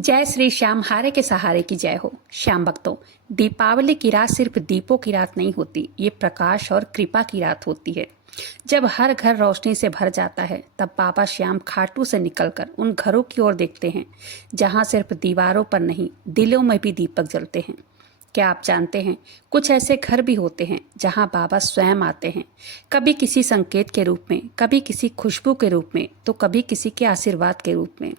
जय श्री श्याम, हारे के सहारे की जय हो। श्याम भक्तों, दीपावली की रात सिर्फ दीपों की रात नहीं होती, ये प्रकाश और कृपा की रात होती है। जब हर घर रोशनी से भर जाता है, तब बाबा श्याम खाटू से निकलकर उन घरों की ओर देखते हैं जहां सिर्फ दीवारों पर नहीं, दिलों में भी दीपक जलते हैं। क्या आप जानते हैं, कुछ ऐसे घर भी होते हैं जहां बाबा स्वयं आते हैं, कभी किसी संकेत के रूप में, कभी किसी खुशबू के रूप में, तो कभी किसी के आशीर्वाद के रूप में।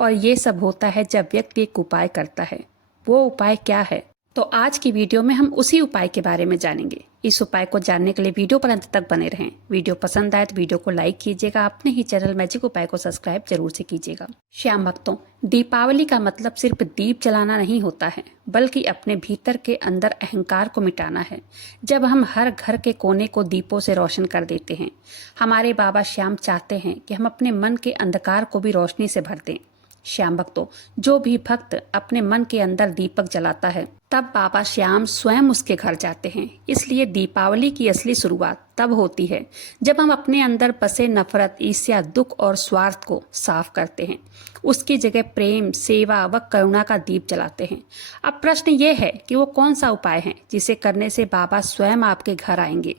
और ये सब होता है जब व्यक्ति एक उपाय करता है। वो उपाय क्या है? तो आज की वीडियो में हम उसी उपाय के बारे में जानेंगे। इस उपाय को जानने के लिए वीडियो पर अंत तक बने रहें। वीडियो पसंद आए तो वीडियो को लाइक कीजिएगा, अपने ही चैनल मैजिक उपाय को सब्सक्राइब जरूर से कीजिएगा। श्याम भक्तों, दीपावली का मतलब सिर्फ दीप जलाना नहीं होता है, बल्कि अपने भीतर के अंदर अहंकार को मिटाना है। जब हम हर घर के कोने को दीपों से रोशन कर देते हैं, हमारे बाबा श्याम चाहते हैं कि हम अपने मन के अंधकार को भी रोशनी से भर दें। श्याम भक्तों, जो भी भक्त अपने मन के अंदर दीपक जलाता है, तब बाबा श्याम स्वयं उसके घर जाते हैं। इसलिए दीपावली की असली शुरुआत तब होती है जब हम अपने अंदर बसे नफरत, ईर्ष्या, दुख और स्वार्थ को साफ करते हैं। उसकी जगह प्रेम, सेवा व करुणा का दीप जलाते हैं। अब प्रश्न ये है कि वो कौन सा उपाय है जिसे करने से बाबा स्वयं आपके घर आएंगे।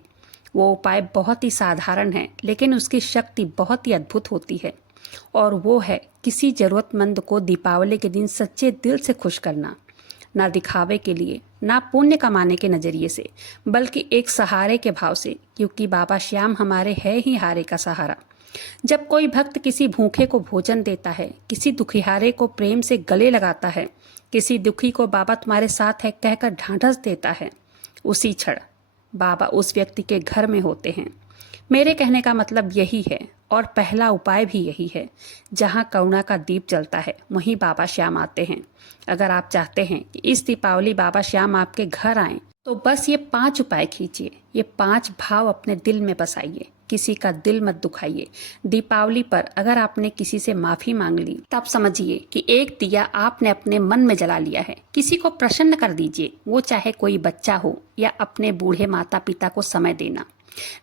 वो उपाय बहुत ही साधारण है, लेकिन उसकी शक्ति बहुत ही अद्भुत होती है। और वो है किसी जरूरतमंद को दीपावली के दिन सच्चे दिल से खुश करना, ना दिखावे के लिए, ना पुण्य कमाने के नजरिए से, बल्कि एक सहारे के भाव से, क्योंकि बाबा श्याम हमारे है ही हारे का सहारा। जब कोई भक्त किसी भूखे को भोजन देता है, किसी दुखियारे को प्रेम से गले लगाता है, किसी दुखी को बाबा तुम्हारे साथ है कहकर ढांढस देता है, उसी क्षण बाबा उस व्यक्ति के घर में होते हैं। मेरे कहने का मतलब यही है, और पहला उपाय भी यही है। जहां करुणा का दीप जलता है, वहीं बाबा श्याम आते हैं। अगर आप चाहते हैं कि इस दीपावली बाबा श्याम आपके घर आएं, तो बस ये 5 उपाय कीजिए। ये 5 भाव अपने दिल में बसाइए। किसी का दिल मत दुखाइए। दीपावली पर अगर आपने किसी से माफी मांग ली, तब समझिए कि एक दिया आपने अपने मन में जला लिया है। किसी को प्रसन्न कर दीजिए, वो चाहे कोई बच्चा हो या अपने बूढ़े माता पिता को समय देना।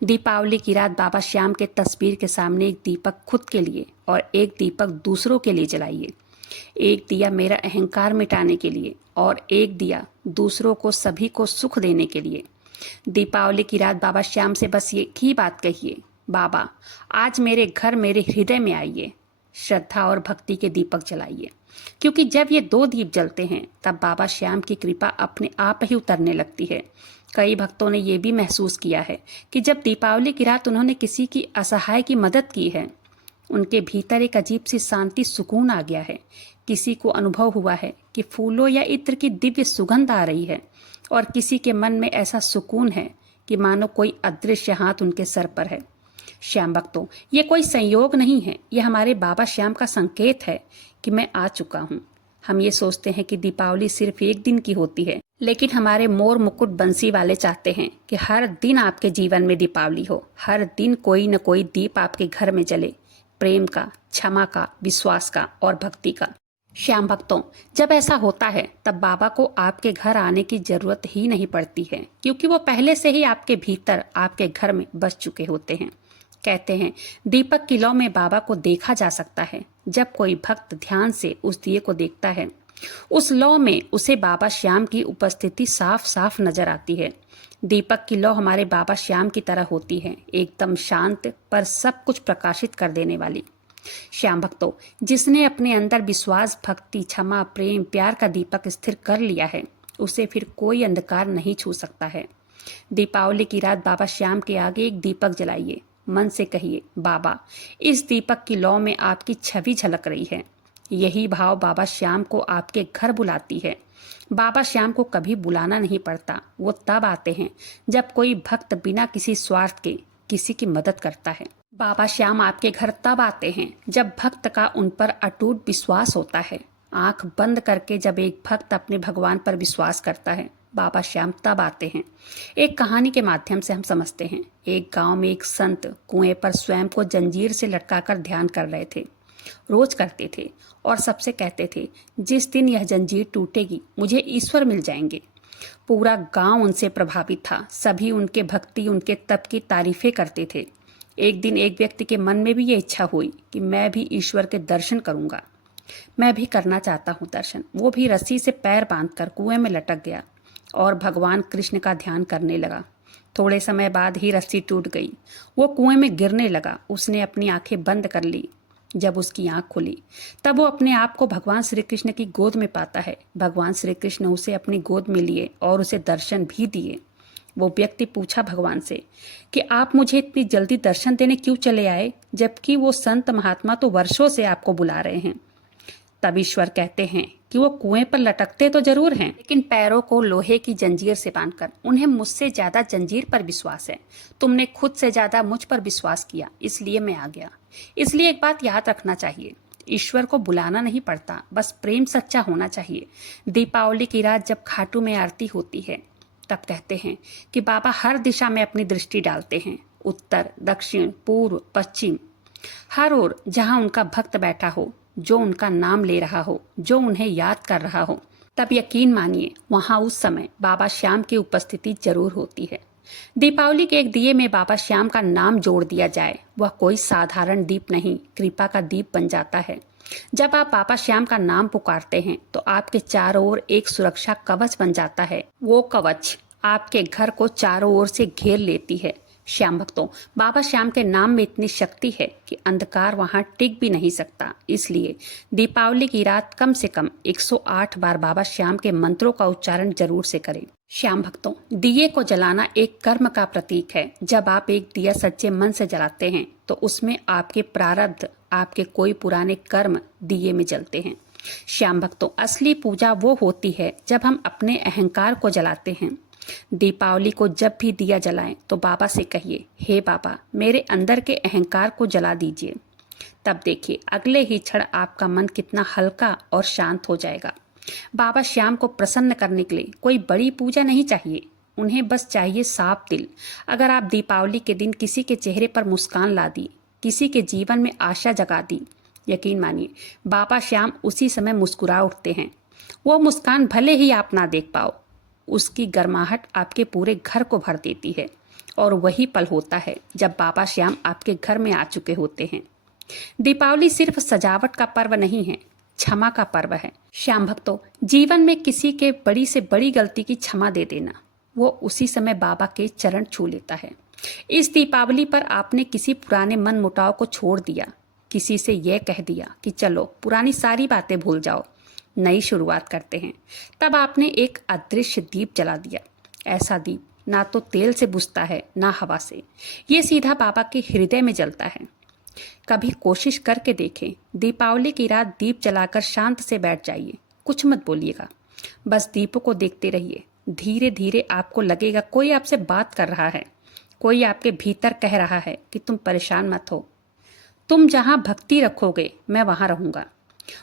दीपावली की रात बाबा श्याम के तस्वीर के सामने एक दीपक खुद के लिए और एक दीपक दूसरों के लिए जलाइए। एक दिया मेरा अहंकार मिटाने के लिए और एक दिया दूसरों को, सभी को सुख देने के लिए। दीपावली की रात बाबा श्याम से बस एक ही बात कहिए, बाबा आज मेरे घर, मेरे हृदय में आइए। श्रद्धा और भक्ति के दीपक जलाइए, क्योंकि जब ये 2 दीप जलते हैं, तब बाबा श्याम की कृपा अपने आप ही उतरने लगती है। कई भक्तों ने यह भी महसूस किया है कि जब दीपावली की रात उन्होंने किसी की असहाय की मदद की है, उनके भीतर एक अजीब सी शांति, सुकून आ गया है। किसी को अनुभव हुआ है कि फूलों या इत्र की दिव्य सुगंध आ रही है, और किसी के मन में ऐसा सुकून है कि मानो कोई अदृश्य हाथ उनके सर पर है। श्याम भक्तों, ये कोई संयोग नहीं है, ये हमारे बाबा श्याम का संकेत है कि मैं आ चुका हूँ। हम ये सोचते हैं कि दीपावली सिर्फ एक दिन की होती है, लेकिन हमारे मोर मुकुट बंसी वाले चाहते हैं कि हर दिन आपके जीवन में दीपावली हो। हर दिन कोई न कोई दीप आपके घर में जले, प्रेम का, क्षमा का, विश्वास का और भक्ति का। श्याम भक्तों, जब ऐसा होता है, तब बाबा को आपके घर आने की जरूरत ही नहीं पड़ती है, क्योंकि वो पहले से ही आपके भीतर, आपके घर में बस चुके होते हैं। कहते हैं, दीपक की लौ में बाबा को देखा जा सकता है। जब कोई भक्त ध्यान से उस दिए को देखता है, उस लौ में उसे बाबा श्याम की उपस्थिति साफ साफ नजर आती है। दीपक की लौ हमारे बाबा श्याम की तरह होती है, एकदम शांत पर सब कुछ प्रकाशित कर देने वाली। श्याम भक्तों, जिसने अपने अंदर विश्वास, भक्ति, क्षमा, प्रेम, प्यार का दीपक स्थिर कर लिया है, उसे फिर कोई अंधकार नहीं छू सकता है। दीपावली की रात बाबा श्याम के आगे एक दीपक जलाइए। मन से कहिए, बाबा इस दीपक की लौ में आपकी छवि झलक रही है। यही भाव बाबा श्याम को आपके घर बुलाती है। बाबा श्याम को कभी बुलाना नहीं पड़ता, वो तब आते हैं जब कोई भक्त बिना किसी स्वार्थ के किसी की मदद करता है। बाबा श्याम आपके घर तब आते हैं जब भक्त का उन पर अटूट विश्वास होता है। आंख बंद करके जब एक भक्त अपने भगवान पर विश्वास करता है, बाबा श्याम तब आते हैं। एक कहानी के माध्यम से हम समझते हैं। एक गांव में एक संत कुएं पर स्वयं को जंजीर से लटकाकर ध्यान कर रहे थे। रोज करते थे और सबसे कहते थे, जिस दिन यह जंजीर टूटेगी, मुझे ईश्वर मिल जाएंगे। पूरा गांव उनसे प्रभावित था। सभी उनके भक्ति, उनके तप की तारीफें करते थे। एक दिन एक व्यक्ति के मन में भी ये इच्छा हुई कि मैं भी ईश्वर के दर्शन करूंगा। मैं भी करना चाहता हूँ दर्शन। वो भी रस्सी से पैर बांधकर कुएं में लटक गया और भगवान कृष्ण का ध्यान करने लगा। थोड़े समय बाद ही रस्सी टूट गई। वो कुएं में गिरने लगा। उसने अपनी आंखें बंद कर ली। जब उसकी आंख खुली तब वो अपने आप को भगवान श्री कृष्ण की गोद में पाता है। भगवान श्री कृष्ण उसे अपनी गोद में लिए और उसे दर्शन भी दिए। वो व्यक्ति पूछा भगवान से कि आप मुझे इतनी जल्दी दर्शन देने क्यों चले आए, जबकि वो संत महात्मा तो वर्षों से आपको बुला रहे हैं। तब ईश्वर कहते हैं कि वो कुएं पर लटकते तो जरूर हैं, लेकिन पैरों को लोहे की जंजीर से बांधकर। उन्हें मुझसे ज्यादा जंजीर पर विश्वास है। तुमने खुद से ज्यादा मुझ पर विश्वास किया, इसलिए मैं आ गया। इसलिए एक बात याद रखना चाहिए, ईश्वर को बुलाना नहीं पड़ता, बस प्रेम सच्चा होना चाहिए। दीपावली की रात जब खाटू में आरती होती है तब कहते हैं कि बाबा हर दिशा में अपनी दृष्टि डालते हैं, उत्तर, दक्षिण, पूर्व, पश्चिम, हर ओर जहां उनका भक्त बैठा हो, जो उनका नाम ले रहा हो, जो उन्हें याद कर रहा हो। तब यकीन मानिए वहां उस समय बाबा श्याम की उपस्थिति जरूर होती है। दीपावली के एक दिए में बाबा श्याम का नाम जोड़ दिया जाए, वह कोई साधारण दीप नहीं, कृपा का दीप बन जाता है। जब आप बाबा श्याम का नाम पुकारते हैं तो आपके चारों ओर एक सुरक्षा कवच बन जाता है। वो कवच आपके घर को चारों ओर से घेर लेती है। श्याम भक्तों, बाबा श्याम के नाम में इतनी शक्ति है कि अंधकार वहां टिक भी नहीं सकता। इसलिए दीपावली की रात कम से कम 108 बार बाबा श्याम के मंत्रों का उच्चारण जरूर से करें। श्याम भक्तों, दिए को जलाना एक कर्म का प्रतीक है। जब आप एक दिया सच्चे मन से जलाते हैं तो उसमें आपके प्रारब्ध, आपके कोई पुराने कर्म दिए में जलते हैं। श्याम भक्तों, असली पूजा वो होती है जब हम अपने अहंकार को जलाते हैं। दीपावली को जब भी दिया जलाएं तो बाबा से कहिए, हे बाबा मेरे अंदर के अहंकार को जला दीजिए। तब देखिए अगले ही क्षण आपका मन कितना हल्का और शांत हो जाएगा। बाबा श्याम को प्रसन्न करने के लिए कोई बड़ी पूजा नहीं चाहिए, उन्हें बस चाहिए साफ दिल। अगर आप दीपावली के दिन किसी के चेहरे पर मुस्कान ला दी, किसी के जीवन में आशा जगा दी, यकीन मानिए बाबा श्याम उसी समय मुस्कुरा उठते हैं। वो मुस्कान भले ही आप ना देख पाओ, उसकी गर्माहट आपके पूरे घर को भर देती है। और वही पल होता है जब बाबा श्याम आपके घर में आ चुके होते हैं। दीपावली सिर्फ सजावट का पर्व नहीं है, क्षमा का पर्व है। श्याम भक्तों, जीवन में किसी के बड़ी से बड़ी गलती की क्षमा दे देना, वो उसी समय बाबा के चरण छू लेता है। इस दीपावली पर आपने किसी पुराने मन मुटाव को छोड़ दिया, किसी से यह कह दिया कि चलो पुरानी सारी बातें भूल जाओ, नई शुरुआत करते हैं। तब आपने एक अदृश्य दीप जला दिया। ऐसा दीप ना तो तेल से बुझता है ना हवा से, ये सीधा बाबा के हृदय में जलता है। कभी कोशिश करके देखें, दीपावली की रात दीप जलाकर शांत से बैठ जाइए, कुछ मत बोलिएगा, बस दीपों को देखते रहिए। धीरे धीरे आपको लगेगा कोई आपसे बात कर रहा है, कोई आपके भीतर कह रहा है कि तुम परेशान मत हो, तुम जहां भक्ति रखोगे मैं वहां रहूंगा।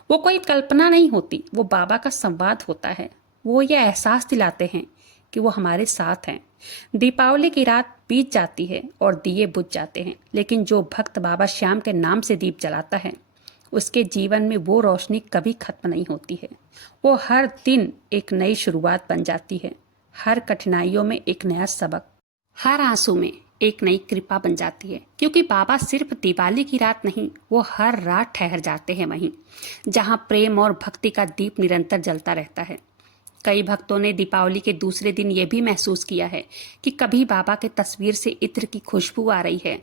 वो कोई कल्पना नहीं होती, वो बाबा का संवाद होता है। वो ये एहसास दिलाते हैं कि वो हमारे साथ हैं। दीपावली की रात बीत जाती है और दिए बुझ जाते हैं, लेकिन जो भक्त बाबा श्याम के नाम से दीप जलाता है उसके जीवन में वो रोशनी कभी खत्म नहीं होती है। वो हर दिन एक नई शुरुआत बन जाती है, हर कठिनाइयों में एक नया सबक, हर आंसू में एक नई कृपा बन जाती है। क्योंकि बाबा सिर्फ दिवाली की रात नहीं, वो हर रात ठहर जाते हैं वहीं जहां प्रेम और भक्ति का दीप निरंतर जलता रहता है। कई भक्तों ने दीपावली के दूसरे दिन ये भी महसूस किया है कि कभी बाबा के तस्वीर से इत्र की खुशबू आ रही है,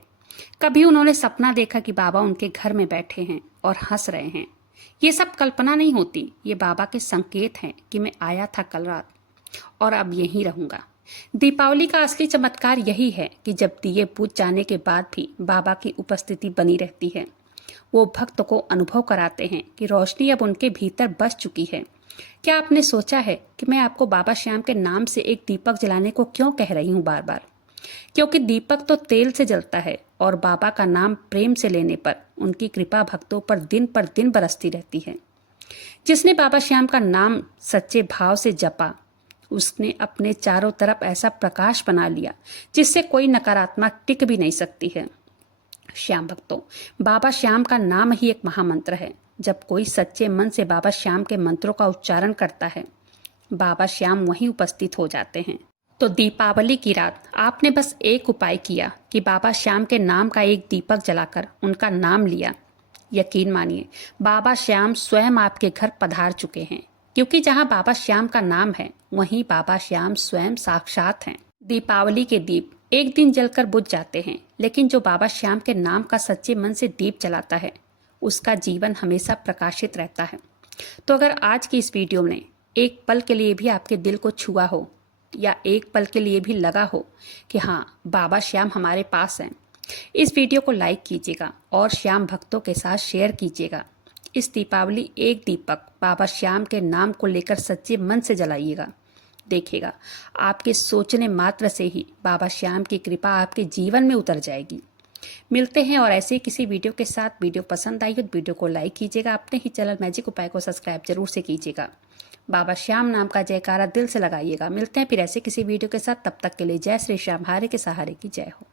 कभी उन्होंने सपना देखा कि बाबा उनके घर में बैठे हैं और हंस रहे हैं। ये सब कल्पना नहीं होती, ये बाबा के संकेत हैं कि मैं आया था कल रात और अब यहीं रहूंगा। दीपावली का असली चमत्कार यही है कि जब दिए बुझ जाने के बाद भी बाबा की उपस्थिति बनी रहती है। वो भक्त को अनुभव कराते हैं कि रोशनी अब उनके भीतर बस चुकी है। क्या आपने सोचा है कि मैं आपको बाबा श्याम के नाम से एक दीपक जलाने को क्यों कह रही हूँ बार बार? क्योंकि दीपक तो तेल से जलता है और बाबा का नाम प्रेम से लेने पर उनकी कृपा भक्तों पर दिन बरसती रहती है। जिसने बाबा श्याम का नाम सच्चे भाव से जपा, उसने अपने चारों तरफ ऐसा प्रकाश बना लिया जिससे कोई नकारात्मक टिक भी नहीं सकती है। श्याम भक्तों, बाबा श्याम का नाम ही एक महामंत्र है। जब कोई सच्चे मन से बाबा श्याम के मंत्रों का उच्चारण करता है, बाबा श्याम वहीं उपस्थित हो जाते हैं। तो दीपावली की रात आपने बस एक उपाय किया कि बाबा श्याम के नाम का एक दीपक जलाकर उनका नाम लिया। यकीन मानिए, बाबा श्याम स्वयं आपके घर पधार चुके हैं, क्योंकि जहां बाबा श्याम का नाम है वहीं बाबा श्याम स्वयं साक्षात हैं। दीपावली के दीप एक दिन जलकर बुझ जाते हैं, लेकिन जो बाबा श्याम के नाम का सच्चे मन से दीप जलाता है उसका जीवन हमेशा प्रकाशित रहता है। तो अगर आज की इस वीडियो ने एक पल के लिए भी आपके दिल को छुआ हो, या एक पल के लिए भी लगा हो कि हाँ, बाबा श्याम हमारे पास हैं, इस वीडियो को लाइक कीजिएगा और श्याम भक्तों के साथ शेयर कीजिएगा। इस दीपावली एक दीपक बाबा श्याम के नाम को लेकर सच्चे मन से जलाइएगा। देखिएगा, आपके सोचने मात्र से ही बाबा श्याम की कृपा आपके जीवन में उतर जाएगी। मिलते हैं और ऐसे ही किसी वीडियो के साथ। वीडियो पसंद आई हो तो वीडियो को लाइक कीजिएगा, अपने ही चैनल मैजिक उपाय को सब्सक्राइब जरूर से कीजिएगा। बाबा श्याम नाम का जयकारा दिल से लगाइएगा। मिलते हैं फिर ऐसे किसी वीडियो के साथ, तब तक के लिए जय श्री श्याम, हारे के सहारे की जय हो।